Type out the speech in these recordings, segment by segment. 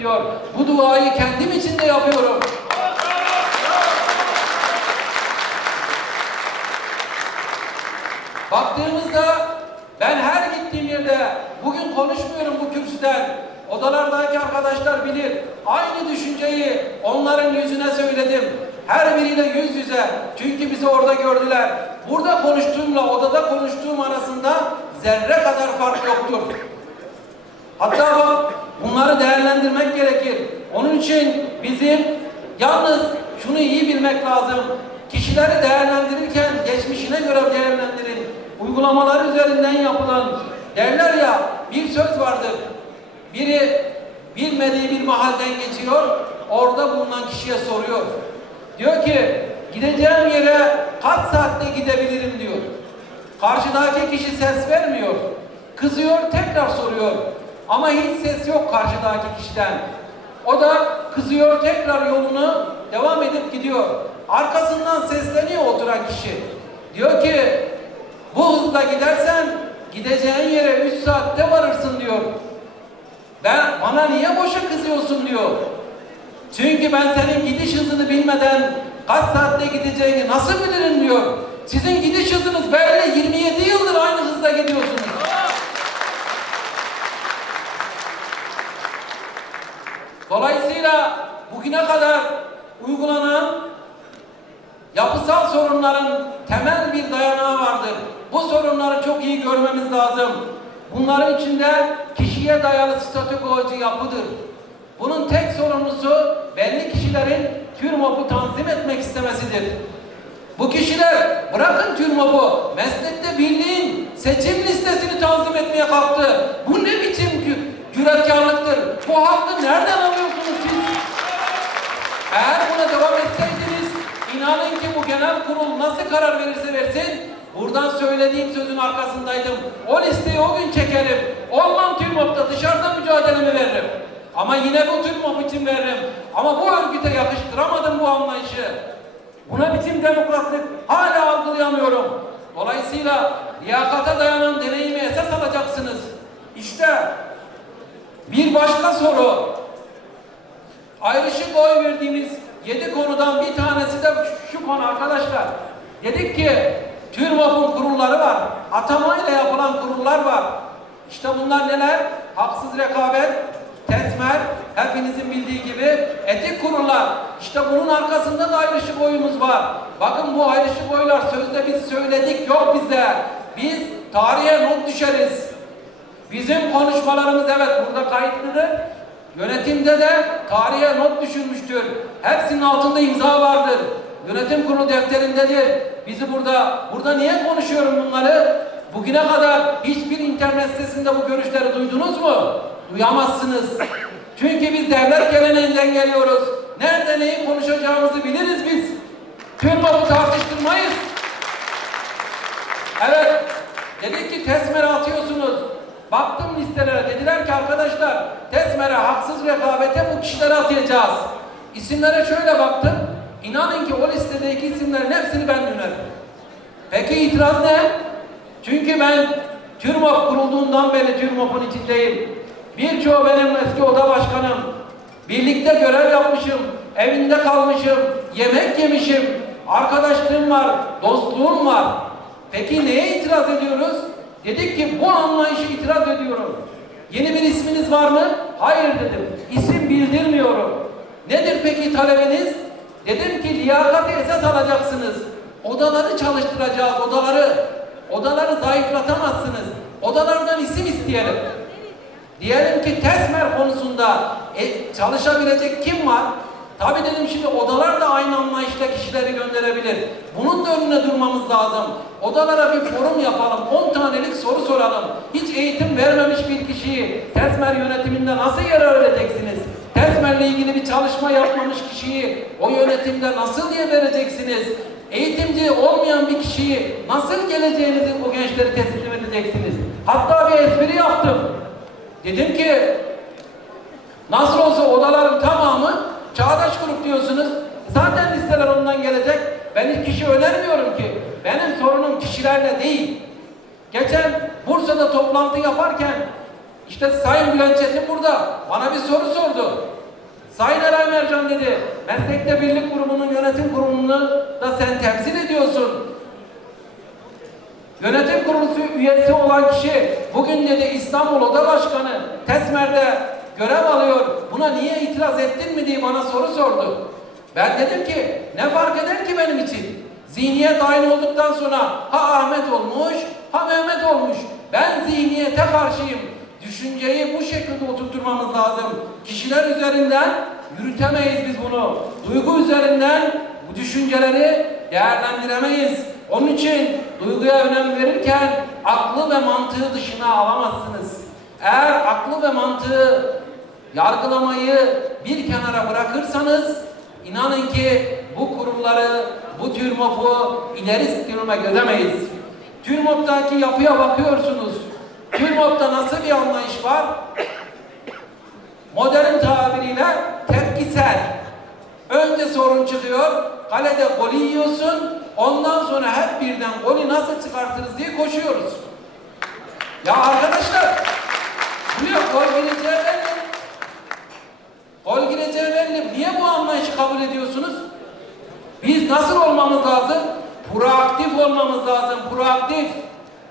diyor. Bu duayı kendim için de yapıyorum. Baktığımızda ben her gittiğim yerde bugün konuşmuyorum bu kürsüden. Odalardaki arkadaşlar bilir. Aynı düşünceyi onların yüzüne söyledim. Her biriyle yüz yüze. Çünkü bizi orada gördüler. Burada konuştuğumla odada konuştuğum arasında zerre kadar fark yoktur. Hatta bak bunları değerlendirmek gerekir. Onun için bizim yalnız şunu iyi bilmek lazım. Kişileri değerlendirirken geçmişine göre değerlendirin. Uygulamalar üzerinden yapılan derler ya bir söz vardır. Biri bilmediği bir mahalden geçiyor. Orada bulunan kişiye soruyor. Diyor ki gideceğim yere kaç saatte gidebilirim diyor. Karşıdaki kişi ses vermiyor. Kızıyor, tekrar soruyor. Ama hiç ses yok karşıdaki kişiden. O da kızıyor, tekrar yolunu devam edip gidiyor. Arkasından sesleniyor oturan kişi. Diyor ki, bu hızla gidersen gideceğin yere 3 saatte varırsın diyor. Ben bana niye boşa kızıyorsun diyor. Çünkü ben senin gidiş hızını bilmeden kaç saatte gideceğini nasıl bilirim diyor. Sizin gidiş hızınız belli 27 yıldır aynı hızda gidiyorsunuz. Dolayısıyla bugüne kadar uygulanan yapısal sorunların temel bir dayanağı vardır. Bu sorunları çok iyi görmemiz lazım. Bunların içinde kişiye dayalı statükocu yapıdır. Bunun tek sorumlusu belli kişilerin TÜRMOP'u tanzim etmek istemesidir. Bu kişiler bırakın TÜRMOP'u meslekte birliğin seçim listesini tanzim etmeye kalktı. Bu ne biçim cü- cüretkarlıktır? Bu hakkı nereden? Eğer buna devam etseydiniz inanın ki bu genel kurul nasıl karar verirse versin buradan söylediğim sözün arkasındaydım. O listeyi o gün çekerim. Olmam TÜRMOP'ta dışarıda mücadelemi veririm. Ama yine bu TÜRMOP için veririm. Ama bu örgüte yakıştıramadım bu anlayışı. Buna biçim demokratlık hala algılayamıyorum. Dolayısıyla liyakata dayanan deneyimi esas alacaksınız. İşte bir başka soru. Ayrışık oy verdiğimiz yedi konudan bir tanesi de şu konu arkadaşlar. Dedik ki TÜRMOP'un kurulları var. Atamayla yapılan kurullar var. İşte bunlar neler? Haksız rekabet, TESMER, hepinizin bildiği gibi etik kurullar. İşte bunun arkasında da ayrışık oyumuz var. Bakın bu ayrışık oylar sözde biz söyledik yok bizde. Biz tarihe not düşeriz. Bizim konuşmalarımız evet burada kayıtlıdır. Yönetimde de tarihe not düşülmüştür. Hepsinin altında imza vardır. Yönetim kurulu defterindedir. Bizi burada, burada niye konuşuyorum bunları? Bugüne kadar hiçbir internet sitesinde bu görüşleri duydunuz mu? Duyamazsınız. Çünkü biz devlet geleneğinden geliyoruz. Nerede neyi konuşacağımızı biliriz biz. Tüm bu tartıştırmayız. Evet, dedik ki TESMER'e atıyorsunuz. Baktım listelere, dediler ki arkadaşlar TESMER'e haksız rekabete bu kişileri atacağız. İsimlere şöyle baktım. İnanın ki o listedeki isimlerin hepsini ben dinledim. Peki itiraz ne? Çünkü ben TÜRMOP kurulduğundan beri TÜRMOP'un içindeyim. Birçoğu benim eski oda başkanım. Birlikte görev yapmışım, evinde kalmışım, yemek yemişim, arkadaşlığım var, dostluğum var. Peki neye itiraz ediyoruz? Dedik ki bu anlayışı itiraz ediyorum. Yeni bir isminiz var mı? Hayır dedim. İsim bildirmiyorum. Nedir peki talebiniz? Dedim ki liyakati esas alacaksınız. Odaları çalıştıracağız, odaları. Odaları zayıflatamazsınız. Odalardan isim isteyelim. Diyelim ki TESMER konusunda e, çalışabilecek kim var? Tabii dedim şimdi odalar da aynı anlayışla kişileri gönderebilir. Bunun da önüne durmamız lazım. Odalara bir forum yapalım. 10 tanelik soru soralım. Hiç eğitim vermemiş bir kişiyi TESMER yönetiminde nasıl yer öğreteceksiniz? TESMER'le ilgili bir çalışma yapmamış kişiyi o yönetimde nasıl yer vereceksiniz? Eğitimci olmayan bir kişiyi nasıl geleceğinizi bu gençleri teslim edeceksiniz? Hatta bir espri yaptım. Dedim ki nasıl olsa odaların tamamı çağdaş grup diyorsunuz. Zaten listeler ondan gelecek. Ben hiç kişi önermiyorum ki. Benim sorunum kişilerle değil. Geçen Bursa'da toplantı yaparken işte Sayın Bülent Çetin burada bana bir soru sordu. Sayın Eray Mercan dedi, meslekte birlik grubunun yönetim kurulunu da sen temsil ediyorsun. Yönetim kurulu üyesi olan kişi bugün dedi İstanbul Oda Başkanı Tesmer'de görev alıyor. Buna niye itiraz ettin mi diye bana soru sordu. Ben dedim ki ne fark eder ki için? Zihniyet aynı olduktan sonra ha Ahmet olmuş ha Mehmet olmuş. Ben zihniyete karşıyım. Düşünceyi bu şekilde oturtmamız lazım. Kişiler üzerinden yürütemeyiz biz bunu. Duygu üzerinden bu düşünceleri değerlendiremeyiz. Onun için duyguya önem verirken aklı ve mantığı dışına alamazsınız. Eğer aklı ve mantığı yargılamayı bir kenara bırakırsanız inanın ki bu kurumları, bu TÜRMOP'u ileri sürüme göremeyiz. TÜRMOP'taki yapıya bakıyorsunuz. TÜRMOP'ta nasıl bir anlayış var? Modern tabiriyle tepkisel. Önce sorun çıkıyor, kalede golü yiyorsun, ondan sonra hep birden golü nasıl çıkartırız diye koşuyoruz. Ya arkadaşlar, buraya gol gireceği belli. Gol gireceği belli. Niye bu anlayışı kabul ediyorsunuz? Biz nasıl olmamız lazım? Proaktif olmamız lazım, proaktif.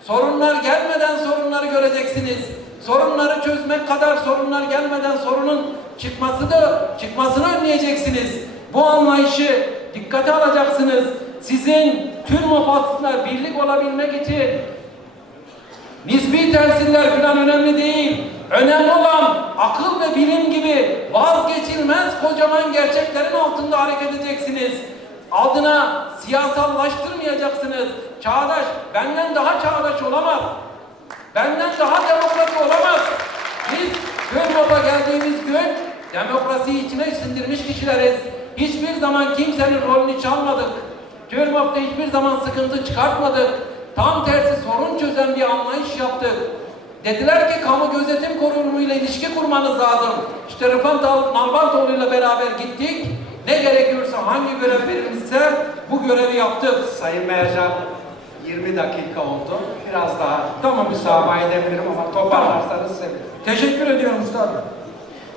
Sorunlar gelmeden sorunları göreceksiniz. Sorunları çözmek kadar sorunlar gelmeden sorunun çıkması da çıkmasını önleyeceksiniz. Bu anlayışı dikkate alacaksınız. Sizin tüm mufatlar birlik olabilmek için nispi temsiller falan önemli değil. Önemli olan akıl ve bilim gibi vazgeçilmez kocaman gerçeklerin altında hareket edeceksiniz. Adına siyasallaştırmayacaksınız. Çağdaş, benden daha çağdaş olamaz. Benden daha demokrasi olamaz. Biz Kölnop'a geldiğimiz gün demokrasiyi içine sindirmiş kişileriz. Hiçbir zaman kimsenin rolünü çalmadık. Kölnop'ta hiçbir zaman sıkıntı çıkartmadık. Tam tersi sorun çözen bir anlayış yaptık. Dediler ki kamu gözetim kurumuyla ilişki kurmanız lazım. İşte Rıfat Al- Nalbantoğlu ile beraber gittik. Ne gerekiyorsa hangi görev verilmişse bu görevi yaptık. Sayın Mercan 20 dakika oldu. Biraz daha Tamam, müsamaha edebilirim ama toparlarsanız sevinirim. Teşekkür ediyorum üstadım.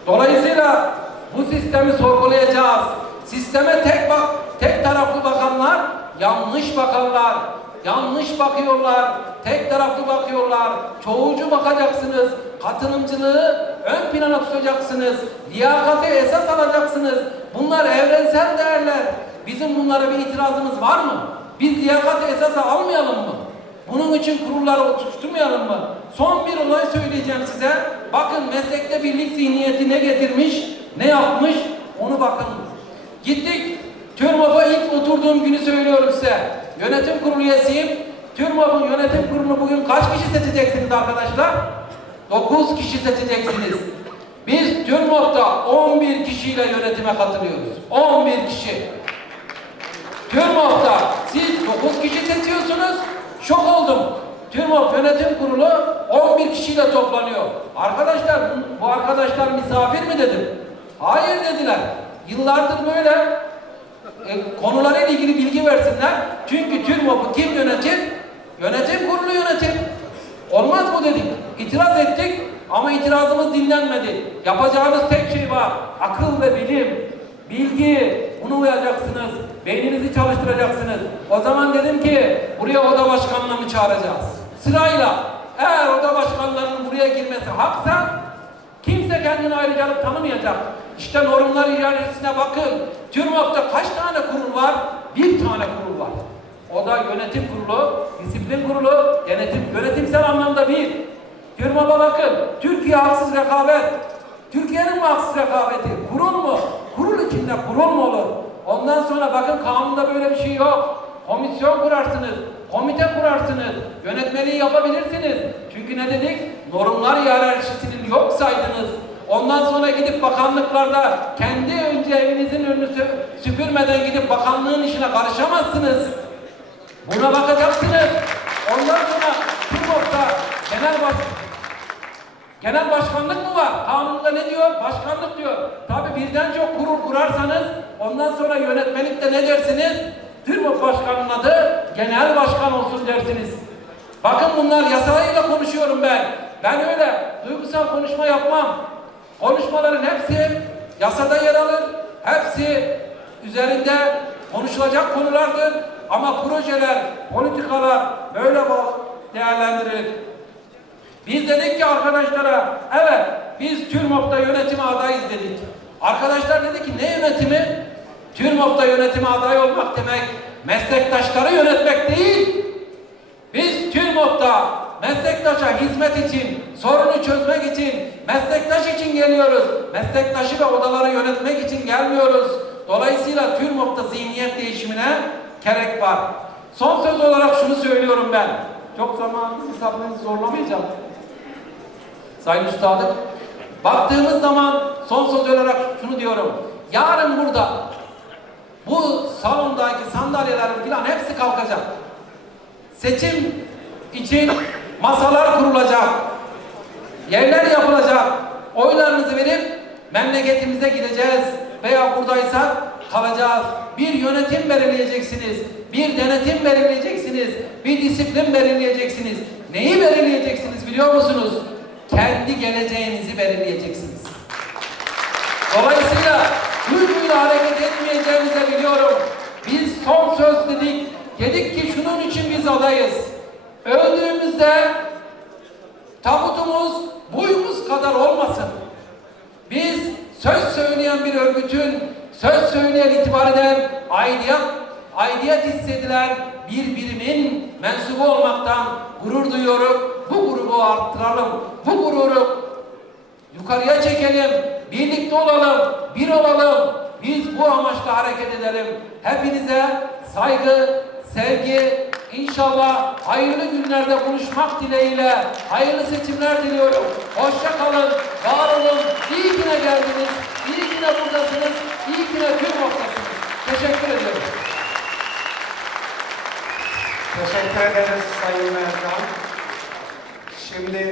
Dolayısıyla bu sistemi sorgulayacağız. Sisteme tek bak, tek taraflı bakanlar yanlış bakanlar. Yanlış bakıyorlar, tek taraflı bakıyorlar. Çoğulcu bakacaksınız. Katılımcılığı ön plana tutacaksınız. Liyakati esas alacaksınız. Bunlar evrensel değerler. Bizim bunlara bir itirazımız var mı? Biz liyakati esasa almayalım mı? Bunun için kurulları oturtmayalım mı? Son bir olay söyleyeceğim size. Bakın meslekte birlik zihniyeti ne getirmiş, ne yapmış onu bakın. Gittik. TÜRMOP'a ilk oturduğum günü söylüyorum size. Yönetim kurulu üyesiyim. TÜRMOP'un yönetim kurulunu bugün kaç kişi seçeceksiniz arkadaşlar? 9 kişi seçeceksiniz. Biz TÜRMOP'ta 11 kişiyle yönetime katılıyoruz. 11 kişi. TÜRMOP'ta siz 9 kişi seçiyorsunuz. Şok oldum. TÜRMOP yönetim kurulu 11 kişiyle toplanıyor. Arkadaşlar bu, arkadaşlar misafir mi dedim. Hayır dediler. Yıllardır böyle e, konularıyla ilgili bilgi versinler. Çünkü TÜRMOP'u kim yönetir? Yönetim kurulu yönetir. Olmaz mı dedik. İtiraz ettik ama itirazımız dinlenmedi. Yapacağınız tek şey var. Akıl ve bilim. Bilgi, bunu uyacaksınız. Beyninizi çalıştıracaksınız. O zaman dedim ki buraya oda başkanlarını çağıracağız. Sırayla. Eğer oda başkanlarının buraya girmesi haksa kimse kendini ayrıcalık tanımayacak. İşte normlar iadesine bakın. TÜRMOP'ta kaç tane kurul var? Bir tane kurul var. O da yönetim kurulu, disiplin kurulu, yönetim, yönetimsel anlamda bir. TÜRMOP'a bakın. Türkiye haksız rekabet. Türkiye'nin mi haksız rekabeti? Kurul mu? Kurul içinde kurul mu olur? Ondan sonra bakın kanunda böyle bir şey yok. Komisyon kurarsınız, komite kurarsınız, yönetmeliği yapabilirsiniz. Çünkü ne dedik? Normlar hiyerarşisini yok saydınız. Ondan sonra gidip bakanlıklarda kendi önce evinizin önünü sü- süpürmeden gidip bakanlığın işine karışamazsınız. Buna bakacaksınız. Ondan sonra TÜRMOP'ta genel baş Genel başkanlık mı var? Kanunda ne diyor? Başkanlık diyor. Tabi birden çok kurul kurarsanız ondan sonra yönetmelikte ne dersiniz? TÜRMOP başkanının adı genel başkan olsun dersiniz. Bakın bunlar yasayla konuşuyorum ben. Ben öyle duygusal konuşma yapmam. Konuşmaların hepsi yasada yer alır. Hepsi üzerinde konuşulacak konulardır. Ama projeler, politikalar böyle değerlendirilir. Biz dedik ki arkadaşlara, evet biz TÜRMOP'ta yönetime adayız dedik. Arkadaşlar dedi ki ne yönetimi? TÜRMOP'ta yönetime aday olmak demek meslektaşları yönetmek değil. Biz TÜRMOP'ta meslektaşa hizmet için, sorunu çözmek için, meslektaş için geliyoruz. Meslektaşı ve odaları yönetmek için gelmiyoruz. Dolayısıyla TÜRMOP'ta zihniyet değişimine gerek var. Son söz olarak şunu söylüyorum ben. Çok zamanınızı sabrınızı zorlamayacağım. Sayın Üstadım, baktığımız zaman son söz olarak şunu diyorum. Yarın burada bu salondaki sandalyelerin filan hepsi kalkacak. Seçim için masalar kurulacak. Yerler yapılacak. Oylarınızı verip memleketimize gideceğiz veya buradaysak kalacağız. Bir yönetim belirleyeceksiniz. Bir denetim belirleyeceksiniz. Bir disiplin belirleyeceksiniz. Neyi belirleyeceksiniz biliyor musunuz? Kendi geleceğinizi belirleyeceksiniz. Dolayısıyla duyguyla hareket etmeyeceğimizi biliyorum. Biz son söz dedik. Dedik ki şunun için biz adayız. Öldüğümüzde tabutumuz boyumuz kadar olmasın. Biz söz söyleyen bir örgütün, söz söyleyen itibar eden, aidiyet, aidiyet hissedilen bir birimin mensubu olmaktan gurur duyuyorum. Grubu arttıralım. Bu gururu yukarıya çekelim, birlikte olalım, bir olalım. Biz bu amaçla hareket edelim. Hepinize saygı, sevgi, inşallah hayırlı günlerde buluşmak dileğiyle hayırlı seçimler diliyorum. Hoşça kalın, var olun. İyi de geldiniz, iyi de buradasınız, iyi de tüm noktasınız. Teşekkür ediyorum. Teşekkür ederiz Sayın Mercan. Şimdi